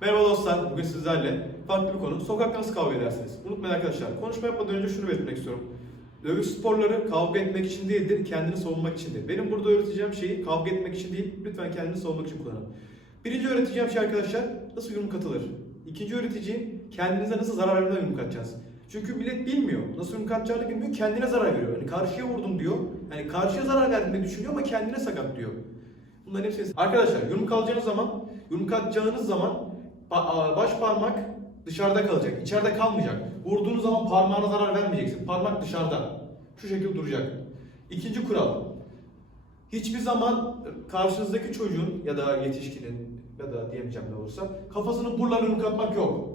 Merhaba dostlar, bugün sizlerle farklı bir konu. Sokakta nasıl kavga edersiniz? Unutmayın arkadaşlar, konuşma yapmadan önce şunu belirtmek istiyorum. Dövüş sporları kavga etmek için değildir, kendini savunmak içindir. Benim burada öğreteceğim şeyi kavga etmek için değil, lütfen kendini savunmak için kullanın. Birinci öğreteceğim şey arkadaşlar, nasıl yumruk atılır? İkinci öğreteceğim, kendinize nasıl zarar vermeden yumruk atacağız. Çünkü millet bilmiyor, nasıl yumruk atacağını bilmiyor, kendine zarar veriyor. Hani karşıya vurdum diyor, hani karşıya zarar verdiğini düşünüyor ama kendine sakat diyor. Bunların hepsi... Arkadaşlar yumruk alacağınız zaman, yumruk atacağınız zaman baş parmak dışarıda kalacak, içeride kalmayacak. Vurduğunuz zaman parmağına zarar vermeyeceksin. Parmak dışarıda. Şu şekilde duracak. İkinci kural. Hiçbir zaman karşınızdaki çocuğun ya da yetişkinin ya da diyemeyeceğim ne olursa kafasını buralara yumruk atmak yok.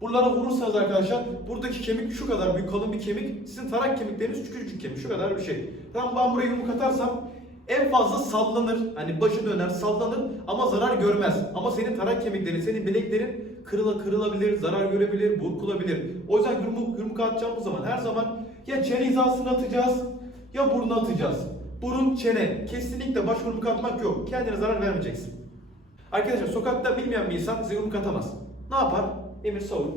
Buralara vurursanız arkadaşlar buradaki kemik şu kadar büyük kalın bir kemik. Sizin tarak kemikleriniz küçücük kemik şu kadar bir şey. Tamam ben buraya yumruk atarsam en fazla sallanır. Hani başı döner sallanır ama zarar görmez. Ama senin tarak kemiklerin, senin bileklerin kırıla kırılabilir, zarar görebilir, burkulabilir. O yüzden yumruk, yumruk atacağımız zaman her zaman ya çene hizasını atacağız ya burnu atacağız. Burun, çene. Kesinlikle baş yumruk atmak yok. Kendine zarar vermeyeceksin. Arkadaşlar sokakta bilmeyen bir insan size yumruk atamaz. Ne yapar? Emir savur.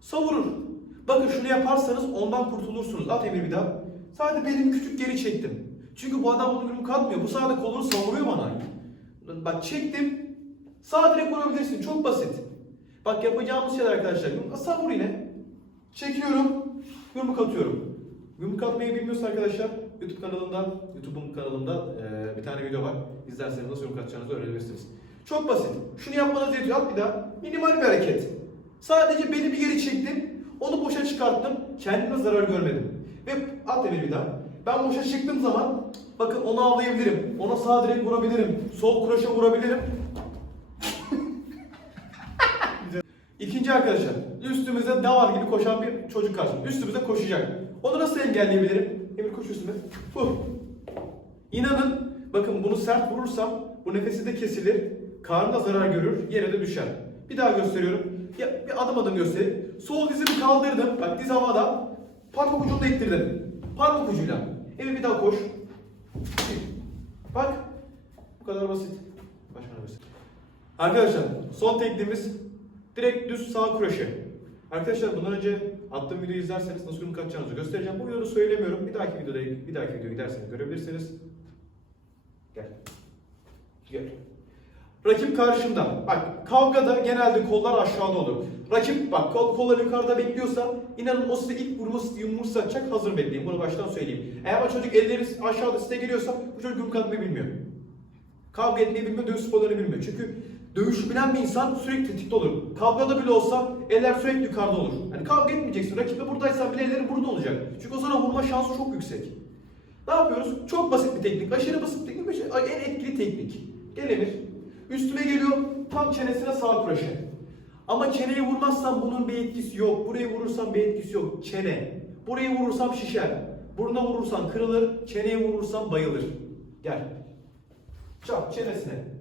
Savurur. Bakın şunu yaparsanız ondan kurtulursunuz. At Emir bir daha. Sadece belimi küçük geri çektim. Çünkü bu adam bunu yumruk atmıyor. Bu sadece kolunu savuruyor bana. Bak çektim. Sağ direkt vurabilirsin. Çok basit. Bak yapacağımız şeyler arkadaşlar. Savur yine. Çekiyorum. Yumruk atıyorum. Yumruk atmayı bilmiyorsa arkadaşlar YouTube kanalında, YouTube'un kanalında eee, bir tane video var. İzlerseniz nasıl yumruk atacağınızı öğrenebilirsiniz. Çok basit. Şunu yapmanız yetiyor. At bir daha. Minimal bir hareket. Sadece beni bir geri çektim. Onu boşa çıkarttım. Kendime zarar görmedim. Ve at Emir bir daha. Ben boşa çıktığım zaman bakın onu avlayabilirim. Ona sağ direkt vurabilirim. Sol kroşe vurabilirim. İkinci arkadaşlar, üstümüze davar gibi koşan bir çocuk karşı. Üstümüze koşacak. Onu nasıl engelleyebilirim? Emir koş üstüme. Vur. İnanın, bakın bunu sert vurursam bu nefesi de kesilir. Karnı da zarar görür, yere de düşer. Bir daha gösteriyorum. Ya, bir adım adım göstereyim. Sol dizimi kaldırdım. Bak diz havada. Parmak ucunu da ittirdim. Parmak ucuyla. Emir bir daha koş. Bak. Bu kadar basit. Ne basit. Arkadaşlar son tekniğimiz direkt düz sağ kroşe. Arkadaşlar bundan önce attığım videoyu izlerseniz nasıl yumruk atacağınızı göstereceğim. Bu videoda söylemiyorum. Bir dahaki videoda bir dahaki videoya giderseniz görebilirsiniz. Gel. Gel. Rakip karşımda. Bak kavgada genelde kollar aşağıda olur. Rakip bak kol, kollar yukarıda bekliyorsa inanın o size ilk vurması yumruğu atacak hazır bekleyin. Bunu baştan söyleyeyim. Eğer bu çocuk elleri aşağıda size geliyorsa bu çocuk yumruk atmayı bilmiyor. Kavga etmeyi bilmiyor, dövüş sporlarını bilmiyor. Çünkü dövüş bilen bir insan sürekli tetikte olur. Kavgada bile olsa eller sürekli yukarıda olur. Yani kavga etmeyeceksin. Rakiple buradaysan bile ellerin burada olacak. Çünkü o sana vurma şansı çok yüksek. Ne yapıyoruz? Çok basit bir teknik. Aşırı basit bir teknik. En etkili teknik. Gel Emir. Üstüme geliyor. Tam çenesine sağ kroşe. Ama çeneyi vurmazsam bunun bir etkisi yok. Burayı vurursam bir etkisi yok. Çene. Burayı vurursam şişer. Buruna vurursan kırılır. Çeneye vurursam bayılır. Gel. Çap çenesine.